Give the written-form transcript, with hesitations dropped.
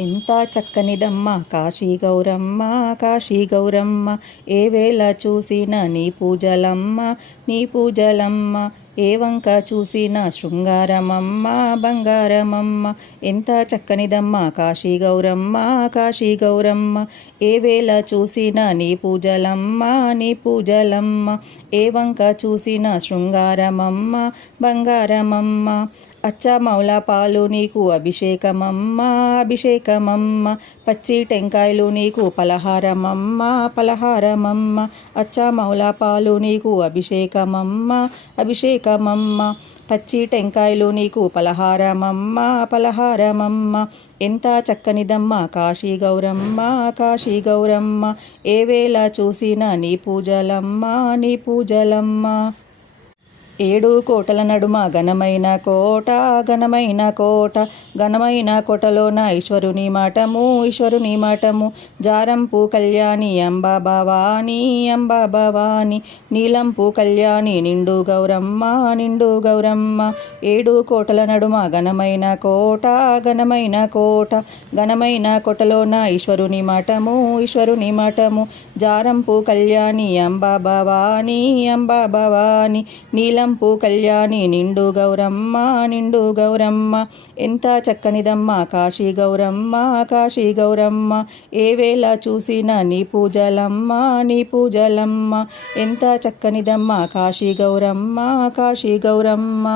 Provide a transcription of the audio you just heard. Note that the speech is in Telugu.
ఎంత చక్కనిదమ్మ కాశీ గౌరమ్మ, కాశీ గౌరమ్మ, ఏ వేళ చూసిన నీ పూజలమ్మ, నీ పూజలమ్మ, ఏ వంక చూసిన శృంగారమమ్మ, బంగారమమ్మ. ఎంత చక్కనిదమ్మ కాశీ గౌరమ్మ, కాశీ గౌరమ్మ, ఏ వేళ చూసిన నీ పూజలమ్మ, నీ పూజలమ్మ, ఏ వంక చూసిన శృంగారమమ్మ, బంగారమమ్మ. అచ్చ మౌలా పాలు నీకు అభిషేకమమ్మ, అభిషేకమమ్మ, పచ్చి టెంకాయలు నీకు పలహారమమ్మ, పలహారమమ్మ. అచ్చ మౌలా పాలు నీకు అభిషేకమమ్మ, అభిషేకమమ్మ, పచ్చి టెంకాయలు నీకు పలహారమమ్మ, పలహారమమ్మ. ఎంత చక్కనిదమ్మ కాశీ గౌరమ్మ, కాశీ గౌరమ్మ, ఏ వేళ చూసిన నీ పూజలమ్మ, నీ పూజలమ్మ. ఏడు కోటల నడుమ ఘనమైన కోట, ఘనమైన కోట, ఘనమైన కోటలోన ఈశ్వరుని మాటము, ఈశ్వరుని మాటము. జారంపు కళ్యాణి అంబా భవాని, అంబా భవాని, నీలంపు కళ్యాణి నిండు గౌరమ్మ, నిండు గౌరమ్మ. ఏడు కోటల నడుమ ఘనమైన కోట, ఘనమైన కోట, ఘనమైన కోటలోన ఈశ్వరుని మాటము, ఈశ్వరుని మాటము. జారంపు కళ్యాణి అంబా భవాని, అంబా భవాని, నీలంపు కళ్యాణి నిండు గౌరమ్మ, నిండు గౌరమ్మ. ఎంత చక్కనిదమ్మ కాశీ గౌరమ్మ, కాశీ గౌరమ్మ, ఏ వేళ చూసిన నీ పూజలమ్మ, నీ పూజలమ్మ. ఎంత చక్కనిదమ్మ కాశీ గౌరమ్మ, కాశీ గౌరమ్మ.